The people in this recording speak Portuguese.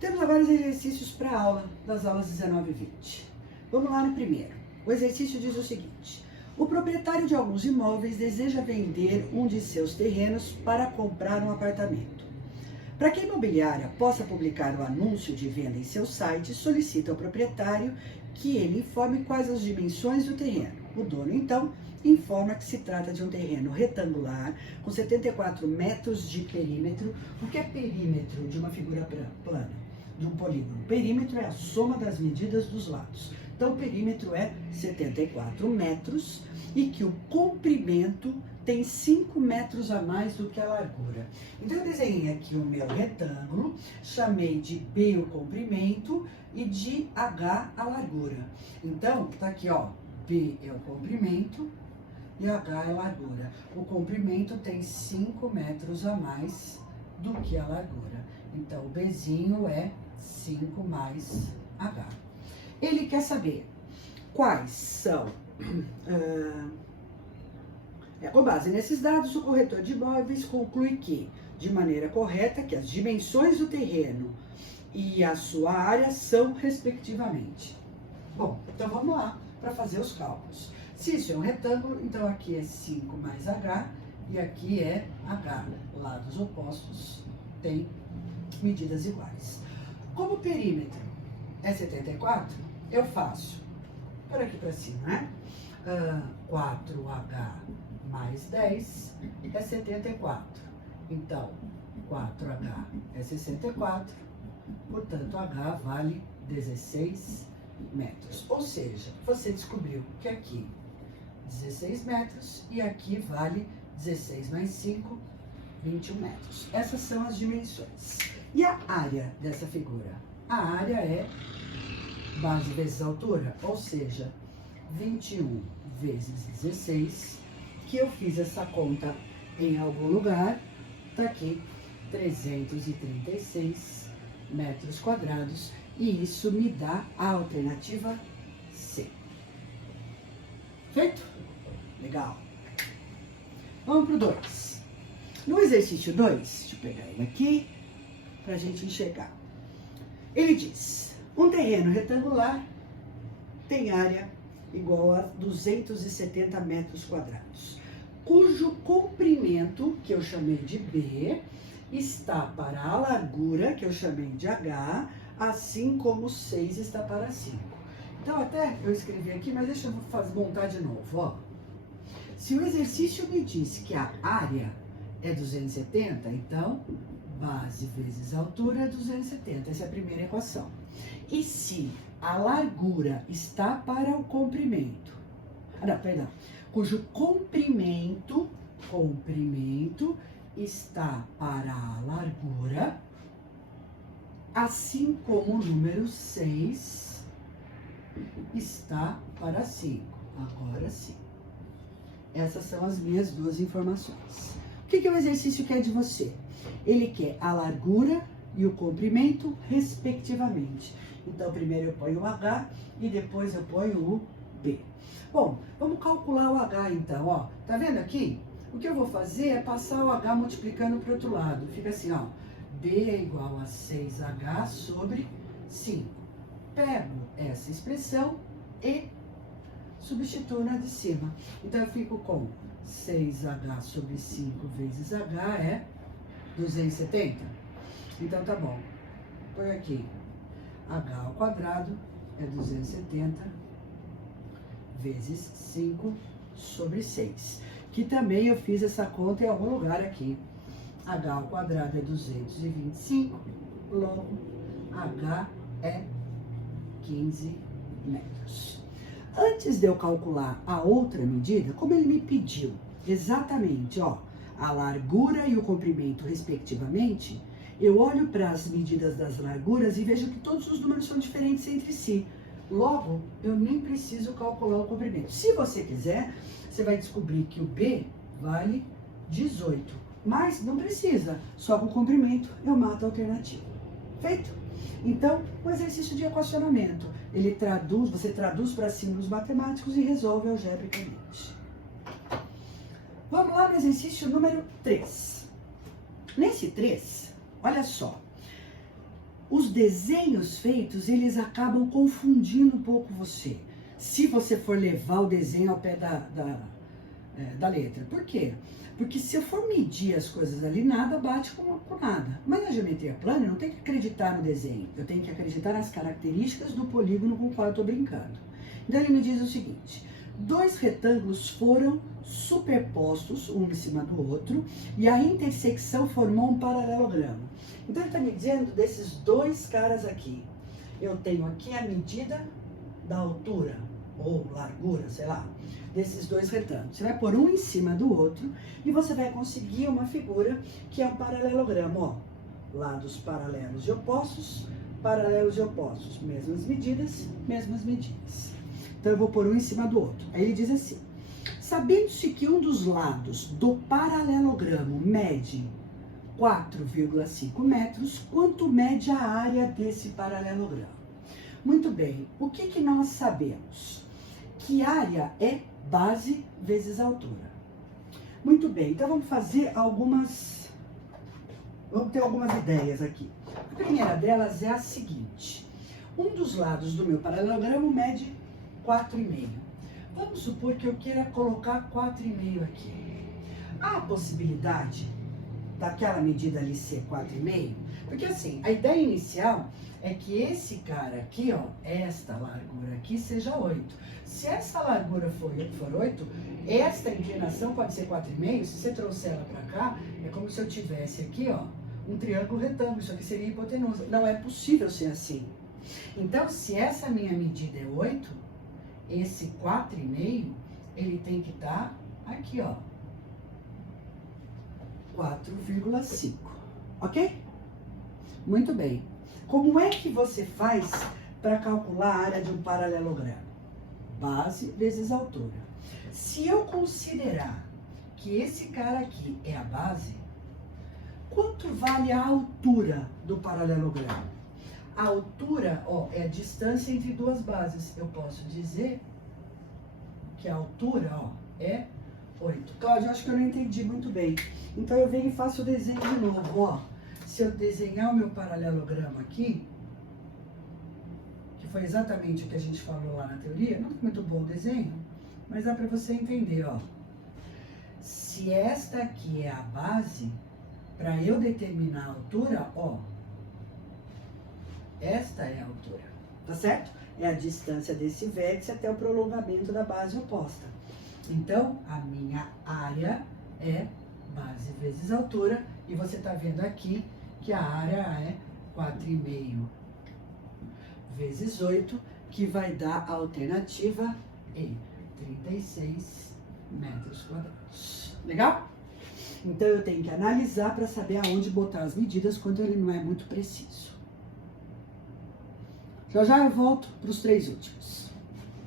Temos agora os exercícios para a aula, das aulas 19 e 20. Vamos lá no primeiro. O exercício diz o seguinte: o proprietário de alguns imóveis deseja vender um de seus terrenos para comprar um apartamento. Para que a imobiliária possa publicar o anúncio de venda em seu site, solicita ao proprietário que ele informe quais as dimensões do terreno. O dono, então, informa que se trata de um terreno retangular com 74 metros de perímetro. O que é perímetro de uma figura plana? De um polígono. Perímetro é a soma das medidas dos lados. Então, o perímetro é 74 metros e que o comprimento tem 5 metros a mais do que a largura. Então, eu desenhei aqui o meu retângulo, chamei de B o comprimento e de H a largura. Então, tá aqui, ó, B é o comprimento e H é a largura. O comprimento tem 5 metros a mais do que a largura. Então, o Bzinho é 5 mais H. Ele quer saber quais são... Com base nesses dados, o corretor de imóveis conclui que, de maneira correta, que as dimensões do terreno e a sua área são respectivamente. Bom, então vamos lá para fazer os cálculos. Se isso é um retângulo, então aqui é 5 mais H e aqui é H. Lados opostos têm medidas iguais. Como o perímetro é 74, eu faço por aqui para cima, né? 4H mais 10 é 74. Então, 4H é 64, portanto, H vale 16 metros. Ou seja, você descobriu que aqui 16 metros e aqui vale 16 mais 5, 21 metros. Essas são as dimensões. E a área dessa figura? A área é base vezes altura, ou seja, 21 vezes 16, que eu fiz essa conta em algum lugar, tá aqui, 336 metros quadrados, e isso me dá a alternativa C. Feito? Legal. Vamos pro 2. No exercício 2, deixa eu pegar ele aqui, pra gente enxergar. Ele diz, um terreno retangular tem área igual a 270 metros quadrados, cujo comprimento, que eu chamei de B, está para a largura, que eu chamei de H, assim como 6 está para 5. Então, até eu escrevi aqui, mas deixa eu montar de novo, ó. Se o exercício me diz que a área é 270, então, base vezes altura é 270. Essa é a primeira equação. E se a largura está para o comprimento, cujo comprimento está para a largura, assim como o número 6 está para 5. Agora sim. Essas são as minhas duas informações. O que o exercício quer de você? Ele quer a largura e o comprimento, respectivamente. Então, primeiro eu ponho o H e depois eu ponho o B. Bom, vamos calcular o H então, ó. Tá vendo aqui? O que eu vou fazer é passar o H multiplicando para o outro lado. Fica assim, ó. B é igual a 6H sobre 5. Pego essa expressão e substituo na de cima. Então, eu fico com 6H sobre 5 vezes H é 270. Então, tá bom. Põe aqui. H ao quadrado é 270 vezes 5 sobre 6. Que também eu fiz essa conta em algum lugar aqui. H ao quadrado é 225, logo H é 15 metros. Antes de eu calcular a outra medida, como ele me pediu exatamente, ó, a largura e o comprimento respectivamente, eu olho para as medidas das larguras e vejo que todos os números são diferentes entre si. Logo, eu nem preciso calcular o comprimento. Se você quiser, você vai descobrir que o B vale 18. Mas não precisa, só com o comprimento eu mato a alternativa. Feito? Então, o exercício de equacionamento, você traduz para símbolos matemáticos e resolve algebricamente. Vamos lá no exercício número 3. Nesse 3, olha só. os desenhos feitos, eles acabam confundindo um pouco você. Se você for levar o desenho ao pé da letra. Por quê? Porque se eu for medir as coisas ali, nada bate com nada. Mas na geometria plana, eu não tenho que acreditar no desenho. Eu tenho que acreditar nas características do polígono com o qual eu estou brincando. Então ele me diz o seguinte: 2 retângulos foram superpostos, um em cima do outro, e a intersecção formou um paralelogramo. Então ele está me dizendo desses 2 caras aqui. Eu tenho aqui a medida da altura, ou largura, sei lá, desses 2 retângulos. Você vai pôr um em cima do outro e você vai conseguir uma figura que é um paralelogramo, ó. Lados paralelos e opostos, paralelos e opostos. Mesmas medidas, mesmas medidas. Então eu vou pôr um em cima do outro. Aí ele diz assim: sabendo-se que um dos lados do paralelogramo mede 4,5 metros, quanto mede a área desse paralelogramo? Muito bem, o que nós sabemos? Que área é base vezes altura. Muito bem, então vamos ter algumas ideias aqui. A primeira delas é a seguinte: um dos lados do meu paralelogramo mede 4,5. Vamos supor que eu queira colocar 4,5 aqui. Há a possibilidade daquela medida ali ser 4,5? Porque assim, a ideia inicial é que esse cara aqui, ó, esta largura aqui seja 8. Se essa largura for 8, esta inclinação pode ser 4,5. Se você trouxer ela para cá, é como se eu tivesse aqui, ó, um triângulo retângulo. Isso aqui seria hipotenusa. Não é possível ser assim. Então, se essa minha medida é 8, esse 4,5, ele tem que estar aqui, ó, 4,5. Ok? Muito bem. Como é que você faz para calcular a área de um paralelogramo? Base vezes altura. Se eu considerar que esse cara aqui é a base, quanto vale a altura do paralelogramo? A altura, ó, é a distância entre 2 bases. Eu posso dizer que a altura, ó, é 8. Cláudia, eu acho que eu não entendi muito bem. Então eu venho e faço o desenho de novo, ó. Se eu desenhar o meu paralelogramo aqui, que foi exatamente o que a gente falou lá na teoria, não foi muito bom o desenho, mas dá para você entender, ó. Se esta aqui é a base, para eu determinar a altura, ó, esta é a altura, tá certo? É a distância desse vértice até o prolongamento da base oposta. Então, a minha área é base vezes altura, e você tá vendo aqui que a área é 4,5 vezes 8, que vai dar a alternativa E, 36 metros quadrados. Legal? Então eu tenho que analisar para saber aonde botar as medidas quando ele não é muito preciso. Já já eu volto para os 3 últimos.